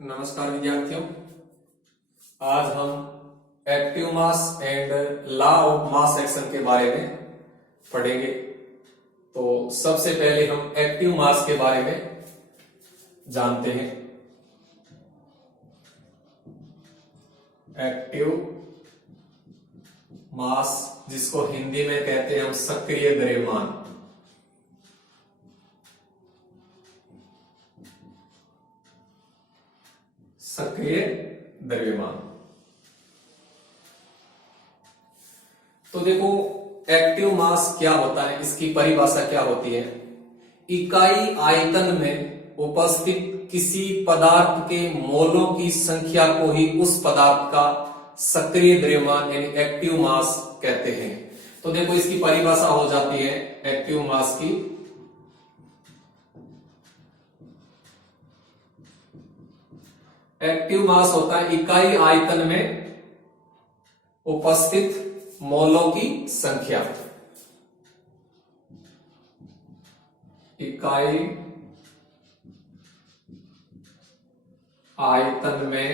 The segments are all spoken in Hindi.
नमस्कार विद्यार्थियों। आज हम active mass and law of mass action के बारे में पढ़ेंगे। तो सबसे पहले हम एक्टिव मास के बारे में जानते हैं। एक्टिव मास, जिसको हिंदी में कहते हैं हम सक्रिय द्रव्यमान। सक्रिय द्रव्यमान। तो देखो, एक्टिव मास क्या होता है, इसकी परिभाषा क्या होती है। इकाई आयतन में उपस्थित किसी पदार्थ के मोलों की संख्या को ही उस पदार्थ का सक्रिय द्रव्यमान यानी एक्टिव मास कहते हैं। तो देखो, इसकी परिभाषा हो जाती है एक्टिव मास की। एक्टिव मास होता है इकाई आयतन में उपस्थित मोलों की संख्या। इकाई आयतन में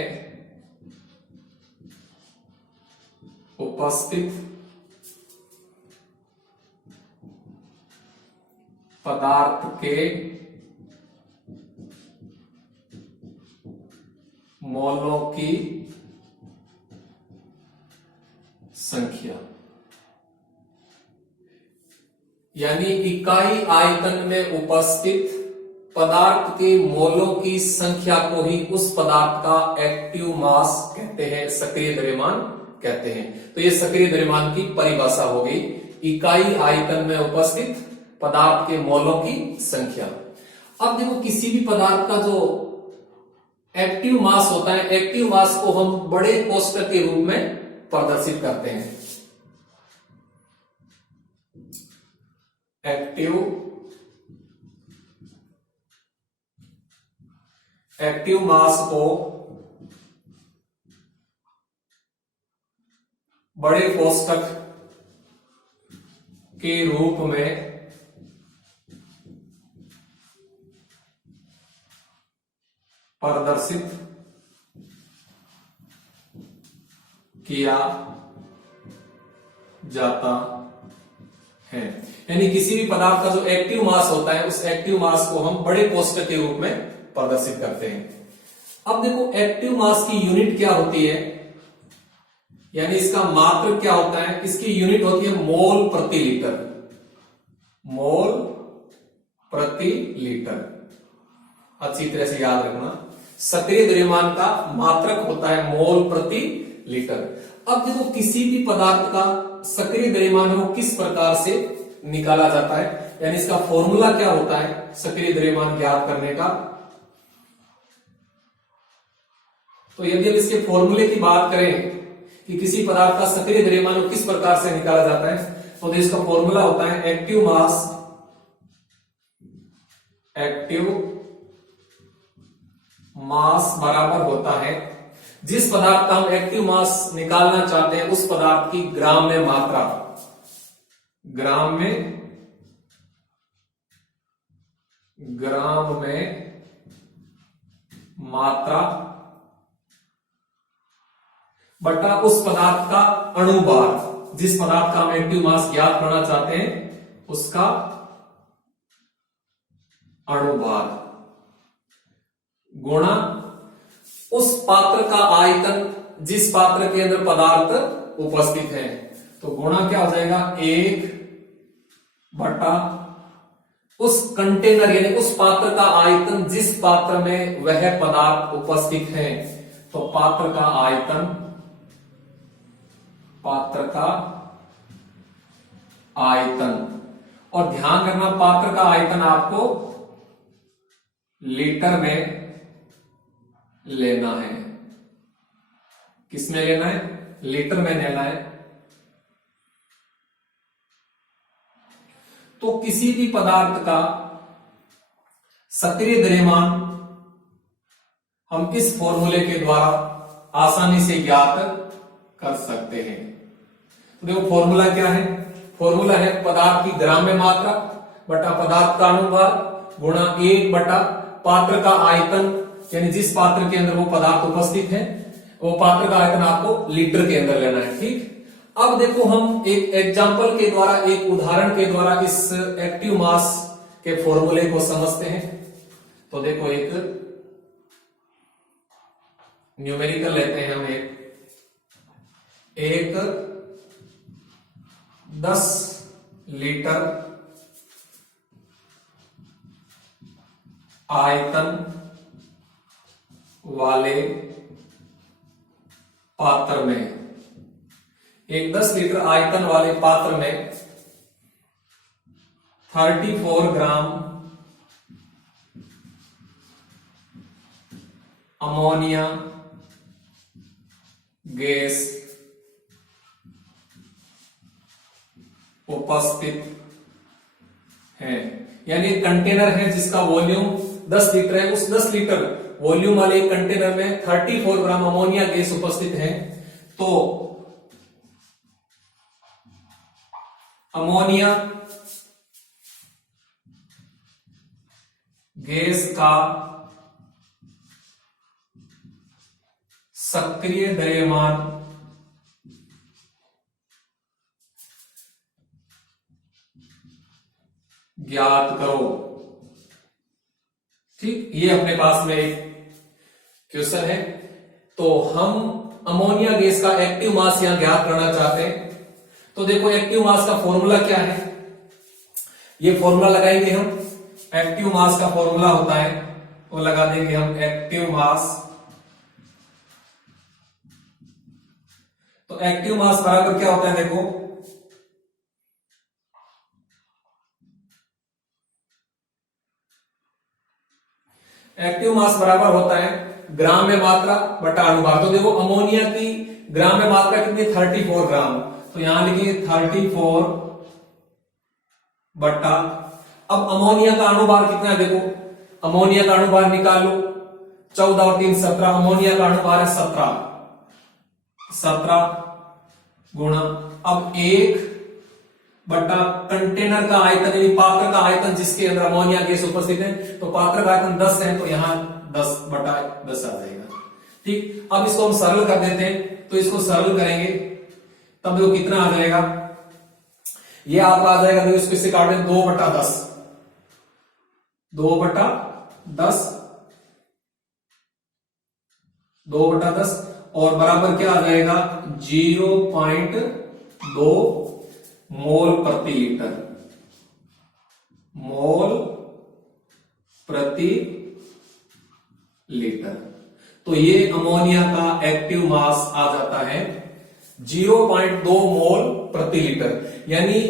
उपस्थित पदार्थ के मोलों की संख्या, यानी इकाई आयतन में उपस्थित पदार्थ के मोलों की संख्या को ही उस पदार्थ का एक्टिव मास कहते हैं, सक्रिय द्रव्यमान कहते हैं। तो ये सक्रिय द्रव्यमान की परिभाषा हो गई, इकाई आयतन में उपस्थित पदार्थ के मोलों की संख्या। अब देखो, किसी भी पदार्थ का जो एक्टिव मास होता है, एक्टिव मास को हम बड़े कोष्ठक के रूप में प्रदर्शित करते हैं। एक्टिव मास को बड़े कोष्ठक के रूप में प्रदर्शित किया जाता है। यानी किसी भी पदार्थ का जो एक्टिव मास होता है, उस एक्टिव मास को हम बड़े कोष्ठक के रूप में प्रदर्शित करते हैं। अब देखो, एक्टिव मास की यूनिट क्या होती है, यानी इसका मात्रक क्या होता है। इसकी यूनिट होती है मोल प्रति लीटर। मोल प्रति लीटर, अच्छी तरह से याद रखना। सक्रिय द्रव्यमान का मात्रक होता है मोल प्रति लीटर। अब देखो, किसी भी पदार्थ का सक्रिय द्रव्यमान वो किस प्रकार से निकाला जाता है, यानी इसका फॉर्मूला क्या होता है सक्रिय द्रव्यमान ज्ञात करने का। तो यदि हम इसके फॉर्मूले की बात करें कि किसी पदार्थ का सक्रिय द्रव्यमान किस प्रकार से निकाला जाता है, तो इसका फॉर्मूला होता है एक्टिव मास बराबर होता है, जिस पदार्थ का हम एक्टिव मास निकालना चाहते हैं उस पदार्थ की ग्राम में मात्रा। ग्राम में मात्रा बटा उस पदार्थ का अणुभार। जिस पदार्थ का हम एक्टिव मास ज्ञात करना चाहते हैं उसका अणुभार गुणा उस पात्र का आयतन जिस पात्र के अंदर पदार्थ उपस्थित है। तो गुणा क्या हो जाएगा, 1 बटा उस कंटेनर यानी उस पात्र का आयतन जिस पात्र में वह पदार्थ उपस्थित है। तो पात्र का आयतन, और ध्यान रखना पात्र का आयतन आपको लीटर में लेना है। किसमें लेना है, लीटर में लेना है। तो किसी भी पदार्थ का सक्रिय द्रव्यमान हम इस फॉर्मूले के द्वारा आसानी से ज्ञात कर सकते हैं। तो देखो, फॉर्मूला क्या है, फॉर्मूला है पदार्थ की ग्राम में मात्रा बटा पदार्थ का अनुभार गुणा 1 बटा पात्र का आयतन यानी जिस पात्र के अंदर वो पदार्थ उपस्थित है वो पात्र का आयतन आपको लीटर के अंदर लेना है। ठीक, अब देखो हम एक एग्जाम्पल के द्वारा, एक उदाहरण के द्वारा इस एक्टिव मास के फॉर्मूले को समझते हैं। तो देखो एक न्यूमेरिकल लेते हैं हम, एक 10 लीटर आयतन वाले पात्र में, एक 10 लीटर आयतन वाले पात्र में 34 ग्राम अमोनिया गैस उपस्थित है। यानी कंटेनर है जिसका वॉल्यूम 10 लीटर है, उस 10 लीटर वॉल्यूम वाले कंटेनर में 34 ग्राम अमोनिया गैस उपस्थित है। तो अमोनिया गैस का सक्रिय द्रव्यमान ज्ञात करो। ठीक, ये अपने पास में एक क्वेश्चन है। तो हम अमोनिया गैस का एक्टिव मास यहां ज्ञात करना चाहते हैं। तो देखो एक्टिव मास का फॉर्मूला क्या है, ये फॉर्मूला लगाएंगे हम। एक्टिव मास का फॉर्मूला होता है, वो लगा देंगे हम, एक्टिव मास। तो एक्टिव मास बराबर क्या होता है, देखो एक्टिव मास बराबर होता है ग्राम में मात्रा बटा अनुभाग। तो देखो अमोनिया की ग्राम में मात्रा कितनी, 34 ग्राम। तो यहां लिखिए 34 बटा, अब अमोनिया का अणुभार कितना है, देखो अमोनिया का अणुभार निकाल लो, 14 और 3 17, अमोनिया का अणुभार है 17 गुणा, अब 1 बटा कंटेनर का आयतन यानी पात्र का आयतन जिसके अंदर अमोनिया गैस उपस्थित है, तो पात्र का आयतन 10 है, तो यहां 10 बटा 10 आ जाएगा। ठीक, अब इसको हम सरल कर देते हैं। तो इसको सरल करेंगे तब देखो कितना आ जाएगा, ये आपका आ जाएगा, देखो इसको इससे काट दें, 2 बटा 10, 2 बटा 10, 2 बटा 10 और बराबर क्या आ जाएगा, 0.2 मोल प्रति लीटर, मोल प्रति लीटर। तो ये अमोनिया का एक्टिव मास आ जाता है 0.2 मोल प्रति लीटर। यानी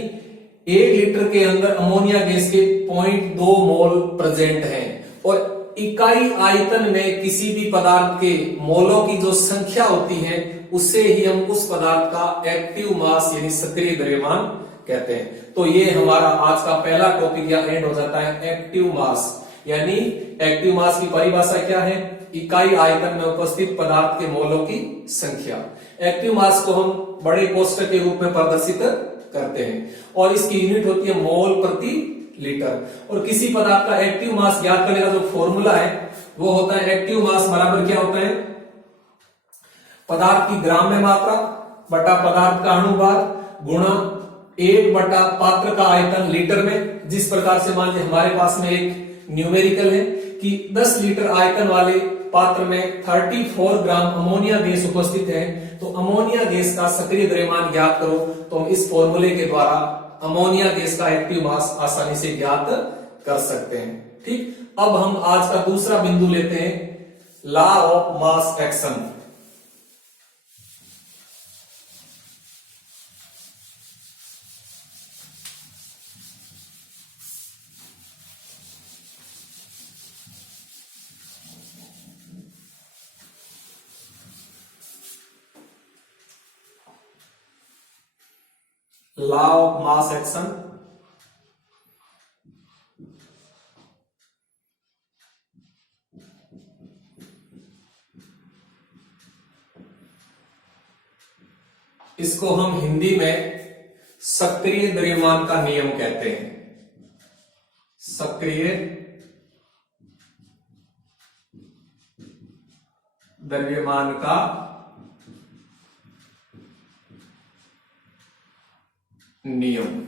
1 लीटर के अंदर अमोनिया गैस के 0.2 मोल प्रेजेंट है। और इकाई आयतन में किसी भी पदार्थ के मोलों की जो संख्या होती है उससे ही हम उस पदार्थ का एक्टिव मास यानी सक्रिय द्रव्यमान कहते हैं। तो ये हमारा आज का पहला टॉपिक या एंड हो जाता है एक्टिव मास। यानी एक्टिव मास की परिभाषा क्या है, इकाई आयतन में उपस्थित पदार्थ के मोलों की संख्या। एक्टिव मास को हम बड़े कोष्ठक के रूप में प्रदर्शित करते हैं और इसकी यूनिट होती है मोल प्रति लीटर। और किसी पदार्थ का एक्टिव मास ज्ञात करने का जो फॉर्मूला है वो होता है, एक्टिव मास बराबर क्या होता है, पदार्थ की ग्राम में मात्रा बटा पदार्थ का अणुभार गुणा 1 बटा पात्र का आयतन लीटर में। जिस प्रकार से मान लीजिए हमारे पास में एक न्यूमेरिकल है कि 10 लीटर आयतन वाले पात्र में 34 ग्राम अमोनिया गैस उपस्थित है, तो अमोनिया गैस का सक्रिय द्रव्यमान ज्ञात करो। तो हम इस फॉर्मूले के द्वारा अमोनिया गैस का एक्टिव मास आसानी से ज्ञात कर सकते हैं। ठीक, अब हम आज का दूसरा बिंदु लेते हैं, law of mass action. Law of mass action. इसको हम हिंदी में सक्रिय द्रव्यमान का नियम कहते हैं। सक्रिय द्रव्यमान का नियम।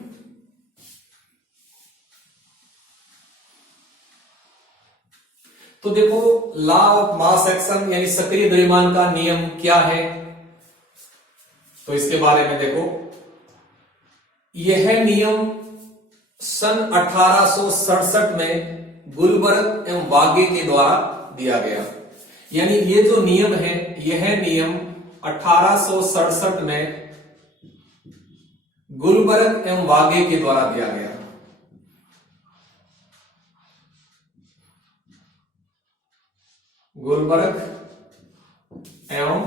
तो देखो लॉ ऑफ मास एक्शन यानी सक्रिय द्रव्यमान का नियम क्या है, तो इसके बारे में देखो। यह नियम सन 1867 में गुलबर्ग एवं वागे के द्वारा दिया गया। यानी ये जो नियम है, यह नियम 1867 में गुलबर्ग एवं वागे के द्वारा दिया गया। गुलबर्ग एवं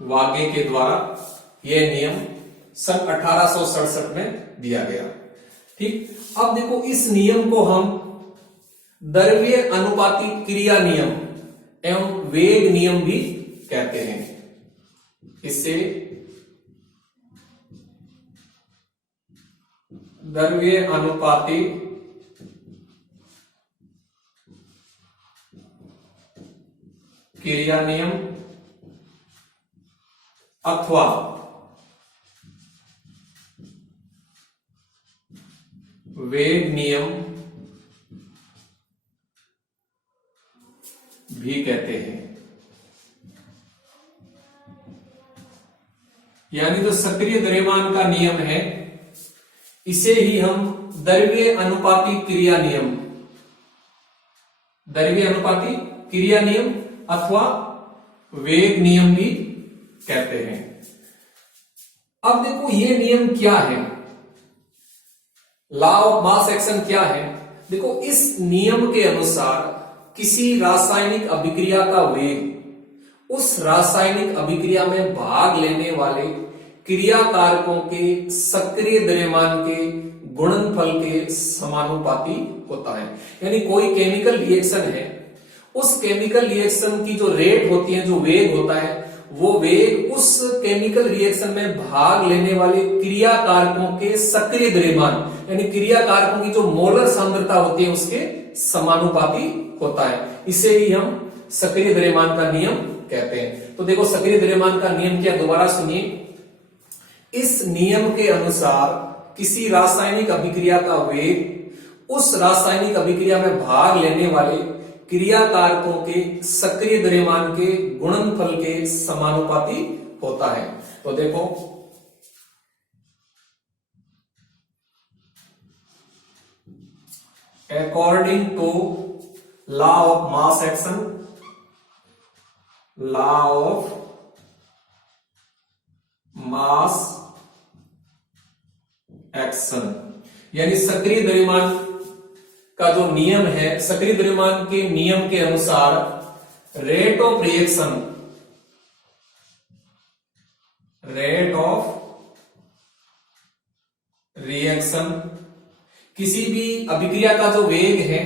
वागे के द्वारा यह नियम सन 1867 में दिया गया। ठीक, अब देखो इस नियम को हम द्रव्य अनुपाती क्रिया नियम एवं वेग नियम भी कहते हैं। इससे द्रव्य अनुपाती क्रिया नियम अथवा वेग नियम भी कहते हैं। यानी जो सक्रिय द्रव्यमान का नियम है, इसे ही हम द्रव्य अनुपाती क्रिया नियम, द्रव्य अनुपाती क्रिया नियम अथवा वेग नियम भी कहते हैं। अब देखो ये नियम क्या है, लॉ ऑफ मास एक्शन क्या है। देखो इस नियम के अनुसार किसी रासायनिक अभिक्रिया का वेग उस रासायनिक अभिक्रिया में भाग लेने वाले क्रिया कारकों के सक्रिय द्रव्यमान के गुणनफल के समानुपाती होता है। यानी कोई केमिकल रिएक्शन है, उस केमिकल रिएक्शन की जो रेट होती है, जो वेग होता है, वो वेग उस केमिकल रिएक्शन में भाग लेने वाले क्रिया कारकों के सक्रिय द्रव्यमान यानी क्रिया कारकों की जो मोलर सांद्रता होती है उसके समानुपाती होता है। इसे ही हम सक्रिय द्रव्यमान का नियम कहते हैं। तो देखो सक्रिय द्रव्यमान का नियम क्या, दोबारा सुनिए। इस नियम के अनुसार किसी रासायनिक अभिक्रिया का वेग उस रासायनिक अभिक्रिया में भाग लेने वाले क्रिया कारकों के सक्रिय द्रव्यमान के गुणनफल के समानुपाती होता है। तो देखो according to law of mass action, law of mass action यानी सक्रिय द्रव्यमान का जो नियम है, सक्रिय द्रव्यमान के नियम के अनुसार rate of reaction, rate of reaction किसी भी अभिक्रिया का जो वेग है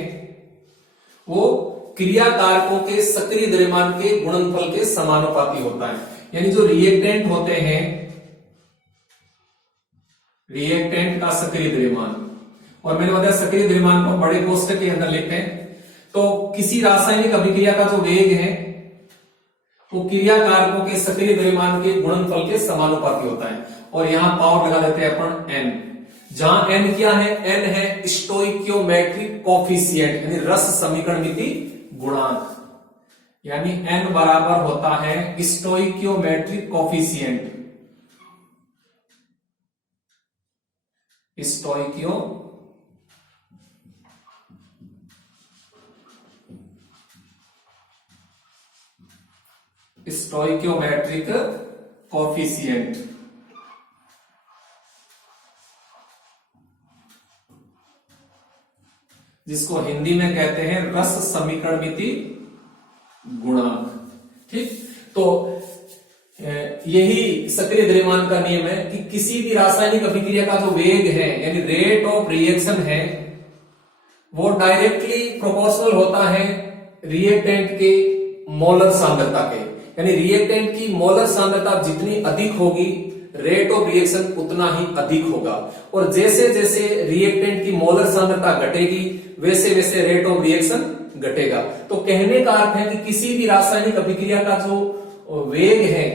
वो क्रिया कारकों के सक्रिय द्रव्यमान के गुणनफल के समानुपाती होता है। यानी जो रिएक्टेंट होते हैं, रिएक्टेंट का सक्रिय द्रव्यमान, और मैंने बताया सक्रिय द्रव्यमान को बड़े कोष्ठक के अंदर लिखते हैं। तो किसी रासायनिक अभिक्रिया का जो वेग है वो क्रिया कारकों के सक्रिय द्रव्यमान के गुणनफल के समानुपाती होता है। और यहां पावर लगा देते हैं अपन एन, जहां एन क्या है, एन है स्टोइकियोमेट्रिक कोफिशिएंट यानी रस समीकरणमिति गुणांक। यानी एन बराबर होता है स्टोइकियोमेट्रिक कोफिशिएंट, स्टोइकियोमेट्रिक कोफिशिएंट, जिसको हिंदी में कहते हैं रस समीकरणमिति गुणांक। ठीक, तो यही सक्रिय द्रव्यमान का नियम है कि किसी भी रासायनिक अभिक्रिया का जो वेग है यानी रेट ऑफ रिएक्शन है वो डायरेक्टली प्रोपोर्शनल होता है रिएक्टेंट के मोलर सांद्रता के। यानी रिएक्टेंट की मोलर सांद्रता जितनी अधिक होगी रेट ऑफ रिएक्शन उतना ही अधिक होगा, और जैसे जैसे रिएक्टेंट की मोलर सांद्रता घटेगी वैसे वैसे रेट ऑफ रिएक्शन घटेगा। तो कहने का अर्थ है कि किसी भी रासायनिक अभिक्रिया का जो वेग है,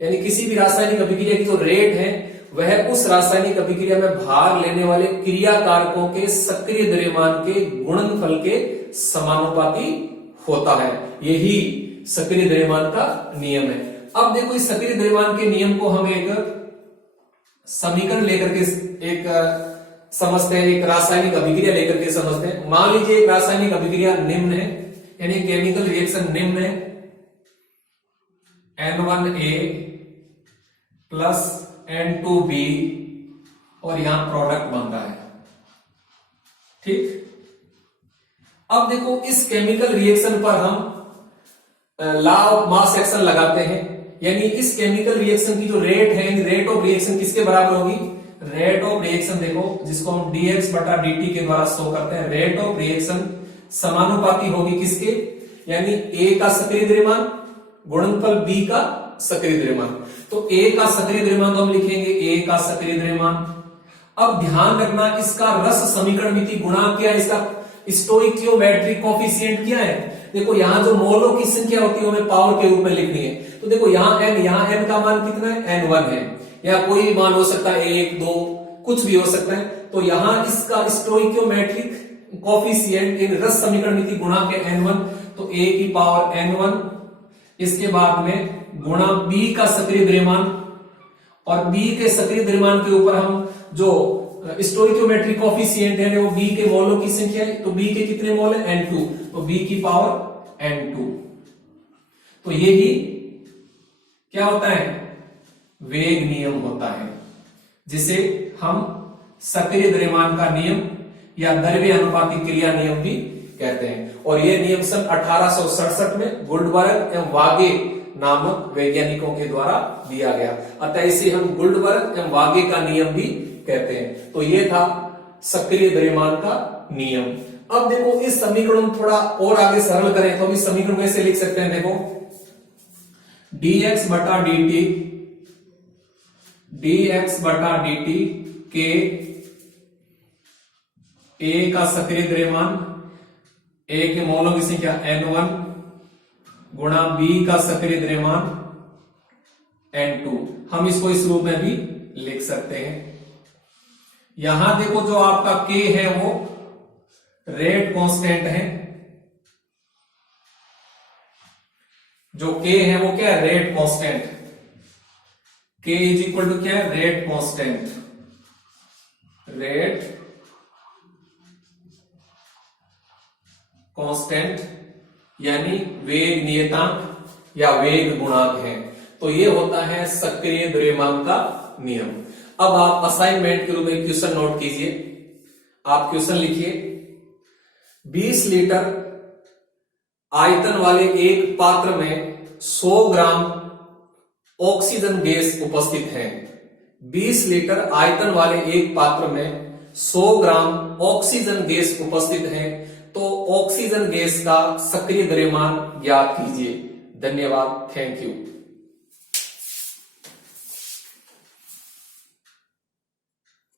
यानी किसी भी रासायनिक अभिक्रिया की जो रेट है, वह उस रासायनिक अभिक्रिया में भाग लेने वाले क्रिया कारकों के सक्रिय द्रव्यमान के गुणनफल के समानुपाती होता है। यही सक्रिय द्रव्यमान का नियम है। अब देखो इस सक्रिय द्रव्यमान के नियम को हम एक समीकरण लेकर के एक समझते हैं, एक रासायनिक अभिक्रिया लेकर के समझते हैं। मान लीजिए एक रासायनिक अभिक्रिया निम्न है, यानी केमिकल रिएक्शन निम्न है, N1A प्लस N2B और यहां प्रोडक्ट बन रहा है। ठीक, अब देखो इस केमिकल रिएक्शन पर हम लॉ ऑफ मास एक्शन लगाते हैं, यानी इस केमिकल रिएक्शन की जो रेट है, रेट ऑफ रिएक्शन किसके बराबर होगी? रेट ऑफ रिएक्शन देखो, जिसको हम dx बटा dt के द्वारा शो करते हैं, रेट ऑफ रिएक्शन समानुपाती होगी किसके? यानी A का सक्रिय द्रव्यमान गुणनफल B का सक्रिय द्रव्यमान। तो A का सक्रिय द्रव्यमान तो हम लिखेंगे A का सक्रिय द्रव्यमान। अब ध्यान रखना, इसका रस समीकरण मिति गुणांक क्या है, इसका स्टोइकियोमेट्रिक कोफिशिएंट क्या है? देखो यहां जो मोलों की संख्या होती है हमें पावर के रूप में लिखनी है। तो देखो यहाँ n का मान कितना है? N1 है, या कोई भी मान हो सकता है, 1, 2 कुछ भी हो सकता है। तो यहां इसका स्टोइकियोमेट्रिक कोफिशिएंट इन रस समीकरण मिति गुणांक है N1, तो A की पावर N1, इसके बाद में गुणा B का सक्रिय द्रव्यमान, और B के सक्रिय द्रव्यमान के ऊपर हम जो स्टोइकियोमेट्रिक कोफिशिएंट है वो B के मोलों की संख्या है, तो B के कितने मोल है? N2, तो B की पावर N2। तो यही क्या होता है? वेग नियम होता है, जिसे हम सक्रिय द्रव्यमान का नियम या द्रव्य अनुपाती क्रिया नियम भी कहते हैं। और यह नियम सन 1867 में गुल्डबर्ग एवं वागे नामक वैज्ञानिकों के द्वारा दिया गया। अतः इसे हम गुल्डबर्ग एवं वागे का नियम भी कहते हैं। तो यह था सक्रिय द्रव्यमान का नियम। अब देखो इस समीकरण को थोड़ा और आगे सरल करें तो हम इस समीकरण को ऐसे लिख सकते हैं, देखो dx बटा dt के A का सक्रिय द्रव्यमान, A के मोलों की संख्या N1 गुणा B का सक्रिय द्रव्यमान N2। हम इसको इस रूप में भी लिख सकते हैं। यहां देखो जो आपका K है वो रेट कांस्टेंट है, जो K है वो क्या है? Rate constant. K is equal to क्या है? रेट कांस्टेंट, रेट कांस्टेंट यानी वेग नियतांक या वेग गुणांक है। तो ये होता है सक्रिय द्रव्यमान का नियम। अब आप असाइनमेंट के रूप में क्वेश्चन नोट कीजिए। आप क्वेश्चन लिखिए, 20 लीटर आयतन वाले एक पात्र में 100 ग्राम ऑक्सीजन गैस उपस्थित है। 20 लीटर आयतन वाले एक पात्र में 100 ग्राम ऑक्सीजन गैस उपस्थित है, तो ऑक्सीजन गैस का सक्रिय द्रव्यमान ज्ञात कीजिए। धन्यवाद, थैंक यू।